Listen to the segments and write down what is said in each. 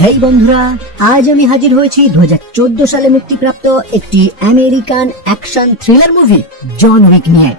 হেই বন্ধুরা, আজ আমি হাজির হয়েছি 2014 সালে মুক্তিপ্রাপ্ত একটি American action thriller movie John Wick নিয়ে।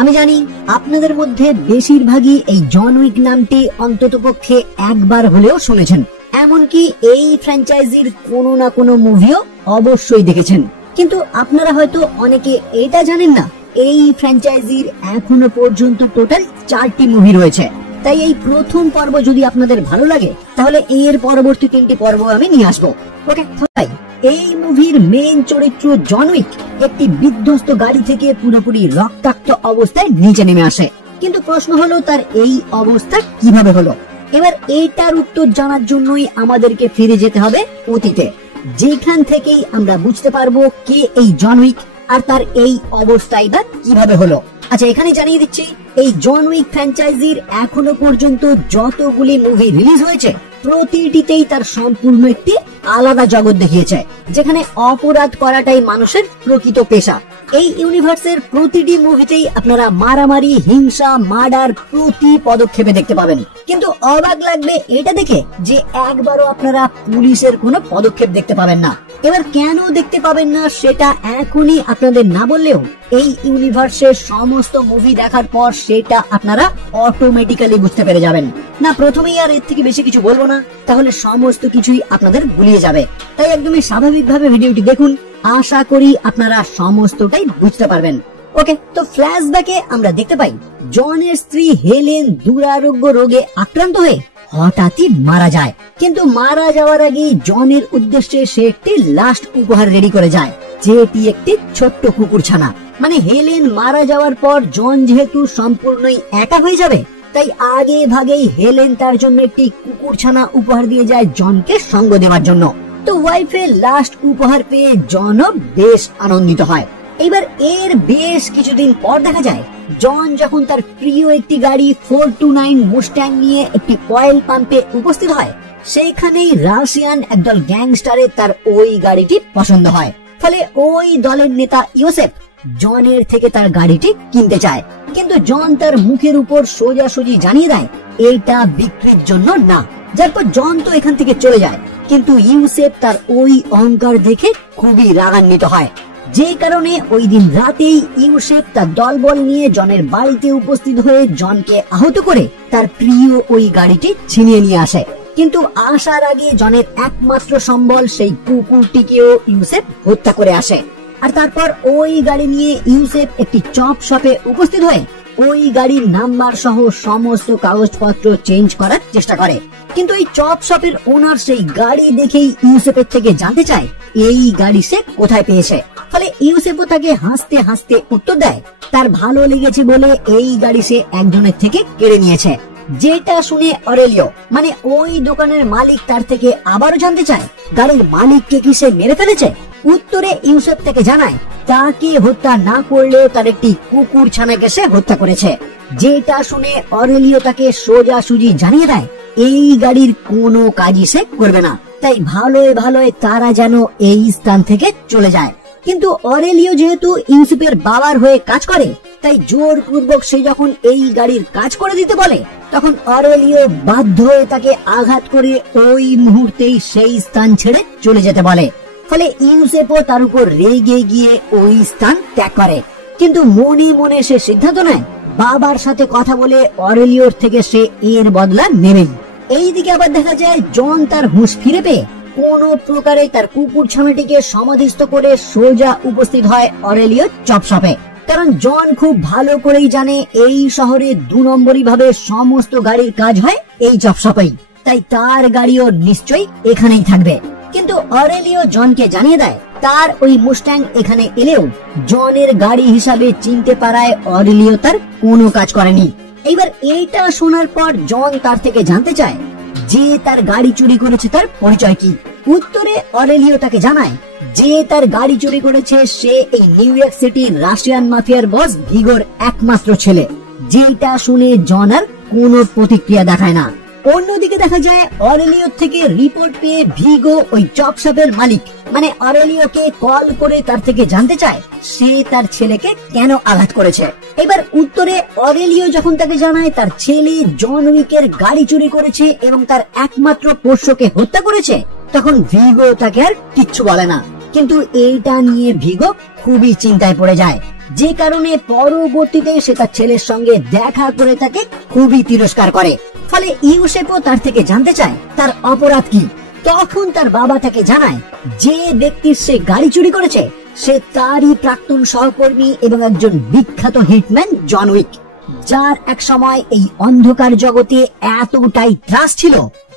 আমি জানি আপনাদের মধ্যে বেশিরভাগই এই জন উইক নামটি অন্ততপক্ষে একবার হলেও শুনেছেন, এমনকি এই ফ্র্যাঞ্চাইজির কোনো না কোনো মুভিও অবশ্যই দেখেছেন। কিন্তু আপনারা হয়তো অনেকে এটা জানেন না, এই ফ্র্যাঞ্চাইজির এখনো পর্যন্ত টোটাল 4টি মুভি রয়েছে। তাই এই প্রথম পর্ব যদি আপনাদের ভালো লাগে তাহলে এর পরবর্তী 3টি পর্ব আমি নিয়ে আসবো। ওকে ভাই, এই মুভির মেইন চরিত্র জন উইক একটি বিধ্বস্ত গাড়ি থেকে পুরোপুরি রক্তাক্ত অবস্থায় নিচে নেমে আসে। কিন্তু প্রশ্ন হলো তার এই অবস্থা কিভাবে হলো। এবার এটার উত্তর জানার জন্যই আমাদেরকে ফিরে যেতে হবে অতীতে, যেখান থেকেই আমরা বুঝতে পারবো কে এই জন উইক আর তার এই অবস্থাই বা কিভাবে হলো। আচ্ছা, এখানে জানিয়ে দিচ্ছি, এই জন উইক ফ্র্যাঞ্চাইজির এখনো পর্যন্ত যতগুলি মুভি রিলিজ হয়েছে প্রতিটিতেই তার সম্পূর্ণ একটি আলাদা জগৎ দেখিয়েছে, যেখানে অপরাধ করাটাই মানুষের প্রকৃত পেশা। এই ইউনিভার্সের প্রতিটি মুভিতেই আপনারা মারামারি, হিংসা, মার্ডার প্রতি পদক্ষেপে দেখতে পাবেন। কিন্তু অবাক লাগবে এটা দেখে যে একবারও আপনারা পুলিশের কোনো পদক্ষেপ দেখতে পাবেন না। এবার কেন দেখতে পাবেন না সেটা এখনই আপনাদের না বললেও এই ইউনিভার্সের সমস্ত মুভি দেখার পর সেটা আপনারা অটোমেটিক্যালি বুঝতে পেরে যাবেন। না প্রথমেই আর এর থেকে বেশি কিছু বলবো না, তাহলে সমস্ত কিছুই আপনাদের ভুলিয়ে যাবে। তাই একদমই স্বাভাবিকভাবে ভিডিওটি দেখুন, আশা করি আপনারা সমস্তটাই বুঝতে পারবেন। ওকে, তো ফ্ল্যাশব্যাকে আমরা দেখতে পাই জনের স্ত্রী হেলেন দুরারোগ্য রোগে আক্রান্ত হয়ে হঠাৎই মারা যায়। কিন্তু মারা যাওয়ার আগেই জনের উদ্দেশ্যে সে একটি লাস্ট উপহার রেডি করে যায়, যেটি একটি ছোট্ট কুকুরছানা। মানে হেলেন মারা যাওয়ার পর জন যেহেতু সম্পূর্ণই একা হয়ে যাবে, তাই আগে ভাগেই হেলেন তার জন্য একটি কুকুরছানা উপহার দিয়ে যায় জনকে সঙ্গ দেওয়ার জন্য। তো ওয়াইফের লাস্ট উপহার পেয়ে জনও বেশ আনন্দিত হয়। এবার এর বেশ কিছুদিন পর দেখা যায় জন যখন তার প্রিয় একটি গাড়ি 429 মুস্ট্যাং নিয়ে একটি অয়েল পাম্পে উপস্থিত হয়, সেইখানেই রাশিয়ান একদল গ্যাংস্টারের তার ওই গাড়িটি পছন্দ হয়। ফলে ওই দলের নেতা ইউসেফ জনের থেকে তার গাড়িটি কিনতে চায়, কিন্তু জন তার মুখের উপর সোজাসুজি জানিয়ে দেয় এটা বিক্রির জন্য না। যারপর জন তো এখান থেকে চলে যায়, কিন্তু ইউসেফ তার ওই অহংকার দেখে খুবই রাগান্বিত হয়, যে কারণে ওই দিন রাতেই ইউসেফ তার দলবল নিয়ে জনের বাড়িতে উপস্থিত হয়ে জনকে আহত করে তার প্রিয় ওই গাড়িটি ছিনিয়ে নিয়ে আসে। কিন্তু আসার আগে জনের একমাত্র সম্বল সেই কুকুরটিকেও ইউসেফ হত্যা করে আসে। আর তারপর ওই গাড়ি নিয়ে ইউসেফ একটি চপ শপে উপস্থিত হয়ে ওই গাড়ির নাম্বার সহ সমস্ত কাগজপত্র চেঞ্জ করার চেষ্টা করে। কিন্তু এই চপ শপের ওনার সেই গাড়ি দেখেই ইউসেফের থেকে জানতে চায় এই গাড়ি সে কোথায় পেয়েছে। ফলে ইউসেফও তাকে হাসতে হাসতে উত্তর দেয় তার ভালো লেগেছে বলে এই গাড়ি সে একজনের থেকে কেড়ে নিয়েছে। যেটা শুনে অরেলিও মানে ওই দোকানের মালিক তার থেকে আবারও জানতে চায় গাড়ির মালিককে কি সে মেরে ফেলেছে। উত্তরে ইউসেফ তাকে জানায় তাকে হত্যা না করলেও তার একটি কুকুর ছানাকে সে হত্যা করেছে। যেটা শুনে অরেলিও তাকে সোজাসুজি জানিয়ে দেয় এই গাড়ির কোনো কাজই সে করবে না, তাই ভালোই ভালোই তারা যেন এই স্থান থেকে চলে যায়। কিন্তু অরেলিও যেহেতু ইউসেফের বাবার হয়ে কাজ করে, তাই জোরপূর্বক সে যখন এই গাড়ির কাজ করে দিতে বলে, তখন অরেলিও বাধ্য হয়ে তাকে আঘাত করে ওই মুহূর্তেই সেই স্থান ছেড়ে চলে যেতে বলে। ফলে ইউসেফও তার উপর রেগে গিয়ে ওই স্থান ত্যাগ করে। কিন্তু মনে মনে সে সিদ্ধান্ত নেয় বাবার সাথে কথা বলে অরেলিওর থেকে সে এর বদলা নেবেই। এইদিকে আবার দেখা যায় জন তার হুঁশ ফিরে পেয়ে কোন প্রকারে তার কুকুর ছানাটিকে সমাধিস্থ করে সোজা উপস্থিত হয় অরেলিও চপ শপে। কারণ জন খুব ভালো করেই জানে এই শহরে 2 নম্বরই ভাবে সমস্ত গাড়ির কাজ হয় এই চপ শপেই, তাই তার গাড়িও নিশ্চয়ই এখানেই থাকবে। কিন্তু অরেলিও জনকে জানিয়ে দেয় তার ওই মুস্ট্যাং এখানে এলেও জনের গাড়ি হিসাবে চিনতে পারায় অরেলিও তার কোনো কাজ করেনি। এইবার এইটা শোনার পর জন তার থেকে জানতে চায় যে তার গাড়ি চুরি করেছে তার পরিচয় কি। উত্তরে অরেলিও তাকে জানায় যে তার গাড়ি চুরি করেছে সে এই নিউ ইয়র্ক সিটির রাশিয়ান মাফিয়ার বস ভিগোর একমাত্র ছেলে। যেটা শুনে জন আর কোনো প্রতিক্রিয়া দেখায় না। অন্যদিকে দেখা যায় অরেলিওর থেকে রিপোর্ট পেয়ে ভিগো ওই চপ শপের মালিক মানে অরেলিওকে কল করে তার থেকে জানতে চায় সে তার ছেলেকে কেন আঘাত করেছে। এবার উত্তরে অরেলিও যখন তাকে জানায় তার ছেলে জন উইকের গাড়ি চুরি করেছে এবং তার একমাত্র পোষ্যকে হত্যা করেছে, তখন ভিগো তাকে আর কিচ্ছু বলে না। কিন্তু এইটা নিয়ে ভিগো খুবই চিন্তায় পড়ে যায়, যে কারণে পরবর্তীতে সে তার ছেলের সঙ্গে দেখা করে তাকে খুবই তিরস্কার করে। ফলে ইউসেপও তার থেকে জানতে চায় তার অপরাধ কি। তখন তার বাবা তাকে জানায় যে ব্যক্তির সে গাড়ি চুরি করেছে সে তারই প্রাক্তন সহকর্মী এবং একজন বিখ্যাত হিটম্যান জন উইক, যার এক সময় এই অন্ধকার জগতে এতটাই ত্রাস ছিল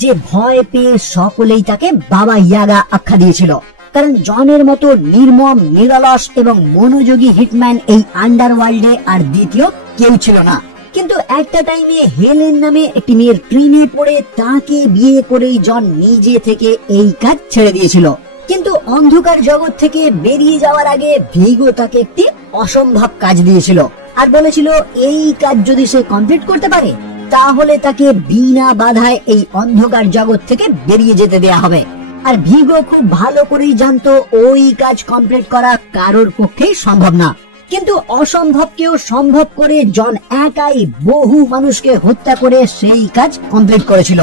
যে ভয় পেয়ে সকলেই তাকে বাবা ইয়াগা আখ্যা দিয়েছিল। কারণ জনের মতো নির্মম, নিরলস এবং মনোযোগী হিটম্যান এই আন্ডারওয়ার্ল্ডে আর দ্বিতীয় কেউ ছিল না। কিন্তু একটা টাইমে হেলেন নামে একটি মেয়ের প্রেমে পড়ে তাকে বিয়ে করেই জন নিজে থেকে এই কাজ ছেড়ে দিয়েছিল। কিন্তু অন্ধকার জগৎ থেকে বেরিয়ে যাওয়ার আগে ভিগো তাকে একটি অসম্ভব কাজ দিয়েছিল আর বলেছিল এই কাজ যদি সে কমপ্লিট করতে পারে তাহলে তাকে বিনা বাধায় এই অন্ধকার জগৎ থেকে বেরিয়ে যেতে দেয়া হবে। আর ভিগো খুব ভালো করেই জানতো ওই কাজ কমপ্লিট করা কারোর পক্ষেই সম্ভব না। কিন্তু অসম্ভবকেও সম্ভব করে জন একাই বহু মানুষকে হত্যা করে সেই কাজ কমপ্লিট করেছিল,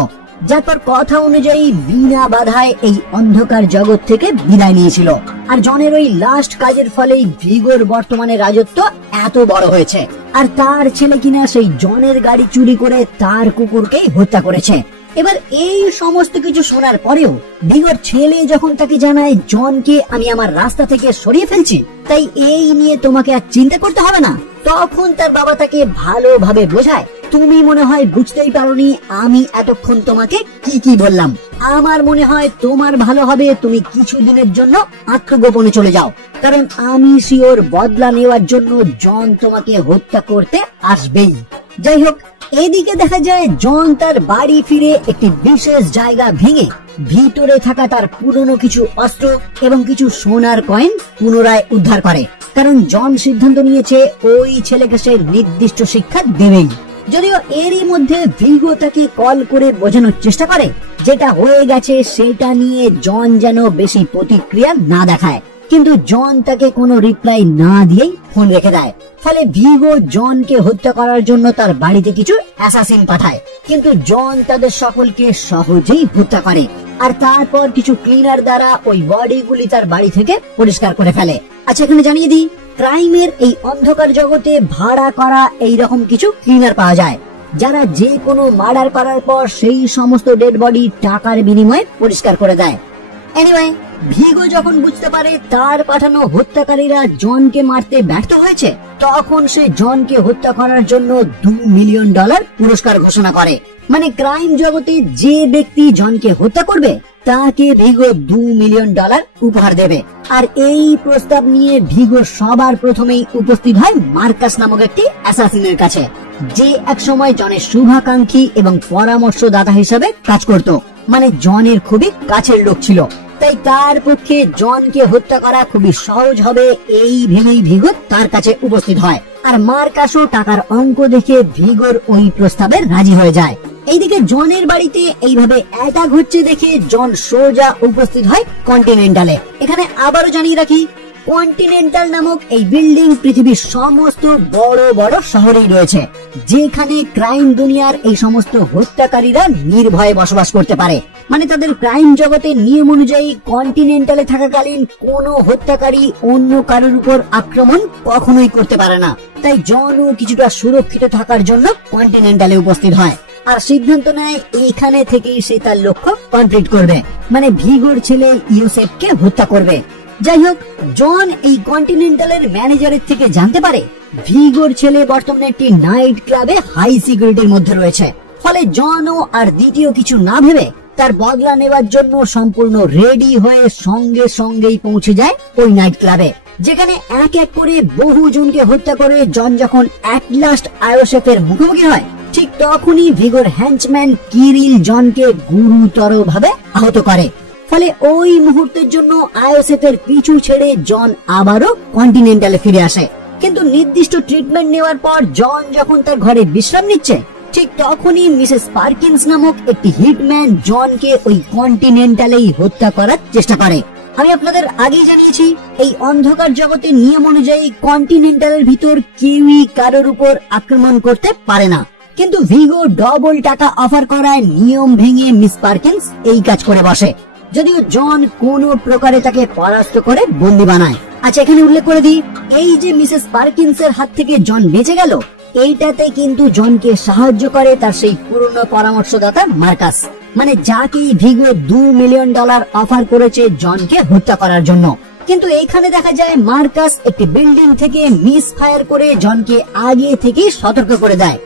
যার পর কথা অনুযায়ী বিনা বাধায় এই অন্ধকার জগৎ থেকে বিদায় নিয়েছিল। আর জনের ওই লাস্ট কাজের ফলেই ভিগোর বর্তমানে রাজত্ব এত বড় হয়েছে। আর তার ছেলে কিনা সেই জনের গাড়ি চুরি করে তার কুকুরকেই হত্যা করেছে। এবার এই সমস্ত কিছু শোনার পরেও ভিগোর ছেলে যখন তাকে জানায় জনকে আমি আমার রাস্তা থেকে সরিয়ে ফেলছি, তাই এই নিয়ে তোমাকে আর চিন্তা করতে হবে না, তখন তার বাবা তাকে ভালোভাবে বোঝায় তুমি মনে হয় বুঝতেই পারোনি আমি এতক্ষণ তোমাকে কি কি বললাম। আমার মনে হয় তোমার ভালো হবে তুমি কিছুদিনের জন্য আত্মগোপনে চলে যাও, কারণ আমি শিওর বদলা নেওয়ার জন্য জন তোমাকে হত্যা করতে আসবেই। যাই হোক, এদিকে দেখা যায় জন তার বাড়ি ফিরে একটি বিশেষ জায়গা ভেঙে ভিতরে থাকা তার পুরনো কিছু অস্ত্র এবং কিছু সোনার কয়েন পুনরায় উদ্ধার করে, কারণ জন সিদ্ধান্ত নিয়েছে ওই ছেলেকে সে নির্দিষ্ট শিক্ষা দেবেই। যদিও এরই মধ্যে ভিগো তাকে কল করে বোঝানোর চেষ্টা করে যেটা হয়ে গেছে সেটা নিয়ে জন যেন বেশি প্রতিক্রিয়া না দেখায়, কিন্তু জন তাকে কোনো রিপ্লাই না দিয়েই ফোন রেখে দেয়। ফলে ভিগো জনকে হত্যা করার জন্য তার বাড়িতে কিছু অ্যাসাসিন পাঠায়, কিন্তু জন তাদের সকলকে সহজেই হত্যা করে আর তারপর কিছু ক্লিনার দ্বারা ওই বডিগুলি তার বাড়ি থেকে পরিষ্কার করে ফেলে। আচ্ছা, এখানে জানিয়ে দিই ক্রাইমের এই অন্ধকার জগতে ভাড়া করা এইরকম কিছু ক্লিনার পাওয়া যায় যারা যে কোনো মার্ডার করার পর সেই সমস্ত ডেড বডি টাকার বিনিময়ে পরিষ্কার করে দেয়। এনিওয়ে, ভিগো যখন বুঝতে পারে তার পাঠানো হত্যাকারীরা জনকে মারতে ব্যর্থ হয়েছে, তখন সে জনকে হত্যা করার জন্য $2 মিলিয়ন পুরস্কার ঘোষণা করে। মানে ক্রাইম জগতে যে ব্যক্তি জনকে হত্যা করবে তাকে ভিগো $2 মিলিয়ন উপহার দেবে। আর এই প্রস্তাব নিয়ে ভিগো সবার প্রথমেই উপস্থিত হয় মার্কাস নামক একটি অ্যাসাসিনের কাছে, যে একসময় জনের শুভাকাঙ্ক্ষী এবং পরামর্শদাতা হিসেবে কাজ করত। মানে জনের খুবই কাছের লোক ছিল, তাই তার পক্ষে জনকে হত্যা করা খুবই সহজ হবে এই ভেবেই ভিগো তার কাছে উপস্থিত হয়। আর মার্কাসও টাকার অঙ্ক দেখে ভিগোর ওই প্রস্তাবে রাজি হয়ে যায়। এইদিকে জনের বাড়িতে এইভাবে অ্যাটাক হচ্ছে দেখে জন সোজা উপস্থিত হয় কন্টিনেন্টালে। এখানে আবারও জানিয়ে রাখি কন্টিনেন্টাল নামক এই বিল্ডিং পৃথিবীর সমস্ত বড় বড় শহরেই রয়েছে, যেখানে ক্রাইম দুনিয়ার এই সমস্ত হত্যাকারীরা নির্ভয়ে বসবাস করতে পারে। মানে তাদের ক্রাইম জগতের নিয়ম অনুযায়ী কন্টিনেন্টালে থাকাকালীন কোনো হত্যাকারী অন্য কারোর উপর আক্রমণ কখনোই করতে পারে না। তাই জনও কিছুটা সুরক্ষিত থাকার জন্য কন্টিনেন্টালে উপস্থিত হয় আর সিদ্ধান্ত নেয় এখানে থেকেই সে তার লক্ষ্য কমপ্লিট করবে, মানে ভিগোর ছেলে ইউসেফকে হত্যা করবে। যাই হোক, জন এই কন্টিনেন্টালের ম্যানেজারের থেকে জানতে পারে ভিগোর ছেলে বর্তমানে একটি নাইট ক্লাবে হাই সিকিউরিটির মধ্যে রয়েছে। ফলে জনও আর দ্বিতীয় কিছু না ভেবে তার বদলা নেওয়ার জন্য সম্পূর্ণ রেডি হয়ে সঙ্গে সঙ্গেই পৌঁছে যায় ওই নাইট ক্লাবে, যেখানে এক এক করে বহু জনকে হত্যা করে জন যখন অ্যাট লাস্ট আয়োসেফের মুখোমুখি হয়, ঠিক তখনই ভিগোর হ্যান্ডম্যান কিরিল জনকে গুরুতর ভাবে আহত করে। ফলে ওই মুহূর্তের জন্য আয়োসেফের পিছু ছেড়ে জন আবারও কন্টিনেন্টালে ফিরে আসে। কিন্তু নির্দিষ্ট ট্রিটমেন্ট নেওয়ার পর জন যখন তার ঘরে বিশ্রাম নিচ্ছে, ঠিক তখনই মিসেস পার্কিন্স নামক একটি হিটম্যান জনকে ওই কন্টিনেন্টালেই হত্যা করার চেষ্টা করে। আমি আপনাদের আগেই জানিয়েছি এই অন্ধকার জগতের নিয়ম অনুযায়ী কন্টিনেন্টালের ভিতর কেউই কারোর উপর আক্রমণ করতে পারে না, কিন্তু ভিগো ডবল টাকা অফার করায় নিয়ম ভেঙে মিস পার্কিন্স এই কাজ করে বসে, যদিও জন কোনো প্রকারে তাকে পরাস্ত করে বন্দি বানায়। আচ্ছা, এখানে উল্লেখ করে দিই, এই যে মিসেস পার্কিন্সের হাত থেকে জন বেঁচে গেল, এইটাতে কিন্তু জনকে সাহায্য করে তার সেই পুরনো পরামর্শদাতা মার্কাস, মানে যাকে ভিগো $2 মিলিয়ন অফার করেছে জনকে হত্যা করার জন্য। কিন্তু এইখানে দেখা যায় মার্কাস একটি বিল্ডিং থেকে মিস ফায়ার করে জনকে আগে থেকে সতর্ক করে দেয়,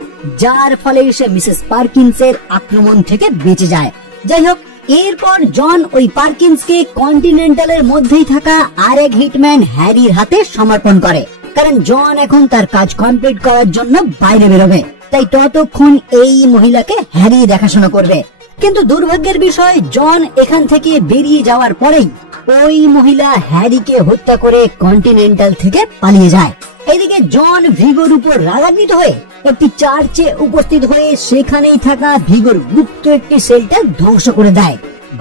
যার ফলে সে মিসেস পার্কিন্সের আক্রমণ থেকে বেঁচে যায়। যাই হোক, এরপর জন ওই পার্কিন্সকে কন্টিনেন্টালের মধ্যেই থাকা আরেক হিটম্যান হ্যারির হাতে সমর্পণ করে, কারণ জন এখন তার কাজ কমপ্লিট করার জন্য বাইরে বেরোবে, তাই ততক্ষণ এই মহিলাকে হ্যারি দেখাশোনা করবে। কিন্তু দুর্ভাগ্যের বিষয়, জন এখান থেকে বেরিয়ে যাওয়ার পরেই ওই মহিলা হ্যারিকে হত্যা করে কন্টিনেন্টাল থেকে পালিয়ে যায়। এদিকে জন ভিগোর উপর রাগান্বিত হয়ে একটি চার্চে উপস্থিত হয়ে সেখানেই থাকা ভিগোর গুপ্ত একটি শেল্টার ধ্বংস করে দেয়,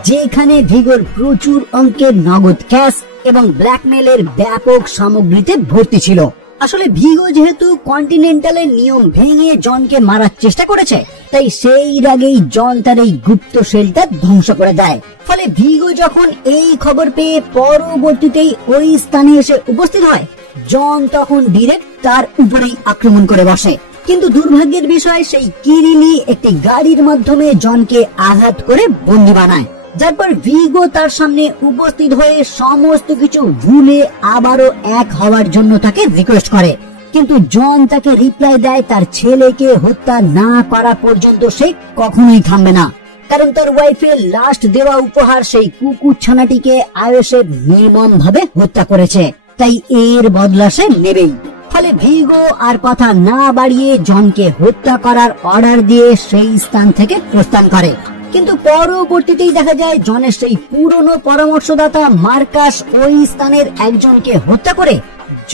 যেখানে ভিগোর প্রচুর অঙ্কের নগদ ক্যাশ এবং ব্ল্যাকমেলের ব্যাপক সামগ্রীতে ভর্তি ছিল। আসলে ভিগো যেহেতু কন্টিনেন্টালের নিয়ম ভেঙে জনকে মারার চেষ্টা করেছে, তাই সেই রাগেই জন তার এই গুপ্ত শেল্টার ধ্বংস করে দেয়। ফলে ভিগো যখন এই খবর পেয়ে পরবর্তীতেই ওই স্থানে এসে উপস্থিত হয়, জন তখন ডিরেক্ট তার উপরেই আক্রমণ করে বসে। কিন্তু দুর্ভাগ্যের বিষয়, সেই কিরিলি একটি গাড়ির মাধ্যমে জনকে আঘাত করে বন্দী বানায়, যার পর ভিগো তার সামনে উপস্থিত হয়ে সমস্ত কিছু ভুলে আবারও এক হওয়ার জন্য তাকে রিকোয়েস্ট করে। কিন্তু জন তাকে রিপ্লাই দেয় তার ছেলেকে হত্যা না করা পর্যন্ত সে কখনোই থামবে না, কারণ তার ওয়াইফের লাস্ট দেওয়া উপহার সেই কুকুর ছানাটিকে আয়ুষের নির্মম ভাবে হত্যা করেছে, তাই এর বদলা সে নেবেই। ফলে ভিগো আর কথা না বাড়িয়ে জনকে হত্যা করার অর্ডার দিয়ে সেই স্থান থেকে প্রস্থান করে। কিন্তু পরবর্তীতেই দেখা যায় জনের সেই পুরনো পরামর্শদাতা মার্কাস ওই স্থানের একজনকে হত্যা করে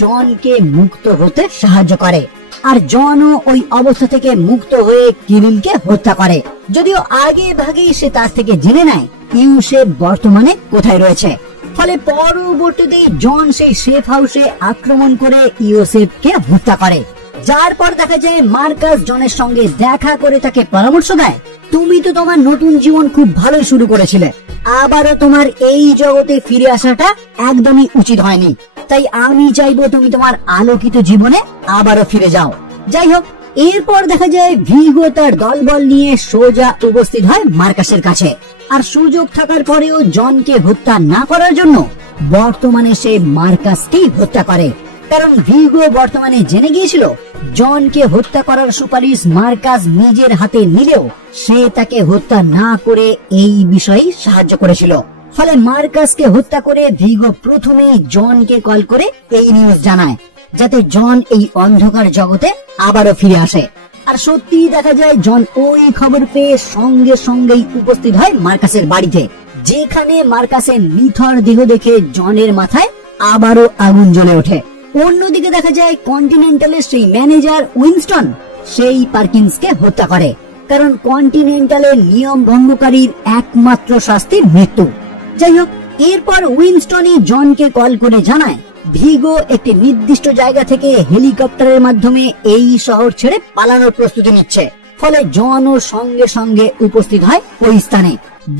জনকে মুক্ত হতে সাহায্য করে, আর জনও ওই অবস্থা থেকে মুক্ত হয়ে কিরিলকে হত্যা করে, যদিও আগে ভাগেই সে তার থেকে জেনে নেয় ইউসেফ বর্তমানে কোথায় রয়েছে। ফলে পরবর্তীতে জন সেই সেফ হাউসে আক্রমণ করে ইউসেফকে হত্যা করে, যার পর দেখা যায় মার্কাস জনের সঙ্গে দেখা করে তাকে পরামর্শ দেয়, তুমি তো তোমার নতুন জীবন খুব ভালোই শুরু করেছিলে, আবারও তোমার এই জগতে ফিরে আসাটা একদমই উচিত হয়নি, তাই আমি চাইবো তুমি তোমার আলোকিত জীবনে আবারও ফিরে যাও। যাই হোক, এরপর দেখা যায় ভিগো তার দলবল নিয়ে সোজা উপস্থিত হয় মার্কাসের কাছে, আর সুযোগ থাকার পরেও জনকে হত্যা না করার জন্য বর্তমানে সে মার্কাসকেই হত্যা করে, কারণ ভিগো বর্তমানে জেনে গিয়েছিল জনকে হত্যা করার সুপারিশ মার্কাস নিজের হাতে নিলেও সে তাকে হত্যা না করে এই বিষয়ে সাহায্য করেছিল। ফলে মার্কাসকে হত্যা করে ভিগো প্রথমেই জনকে কল করে এই নিউজ জানায়, যাতে জন এই অন্ধকার জগতে আবারও ফিরে আসে। আর সত্যি দেখা যায় জন ওই খবর পেয়ে সঙ্গে সঙ্গেই উপস্থিত হয় মার্কাসের বাড়িতে, যেখানে মার্কাসের নিথর দেহ দেখে জনের মাথায় আবারও আগুন জ্বলে ওঠে। অন্যদিকে দেখা যায় কন্টিনেন্টালের সেই ম্যানেজার উইনস্টন সেই পার্কিন্সকে হত্যা করে, কারণ কন্টিনেন্টালের নিয়ম ভঙ্গকারীর একমাত্র শাস্তি মৃত্যু। যাই হোক, এরপর উইনস্টনই জনকে কল করে জানায় ভিগো একটি নির্দিষ্ট জায়গা থেকে হেলিকপ্টারের মাধ্যমে এই শহর ছেড়ে পালানোর প্রস্তুতি নিচ্ছে। ফলে জনও সঙ্গে সঙ্গে উপস্থিত হয় ওই স্থানে,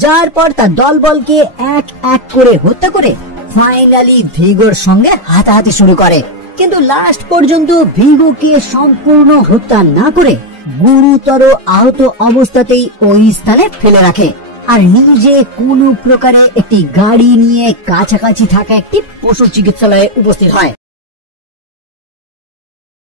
যার পর তার দলবলকে এক এক করে হত্যা করে ফাইনালি ভিগোর সঙ্গে হাতাহাতি শুরু করে। কিন্তু লাস্ট পর্যন্ত ভিগোকে সম্পূর্ণ হত্যা না করে গুরুতর আহত অবস্থাতেই ওই স্থানে ফেলে রাখে, আর নিজে কোনো প্রকারে একটি গাড়ি নিয়ে কাছাকাছি থাকা একটি পশু চিকিৎসালয়ে উপস্থিত হয়।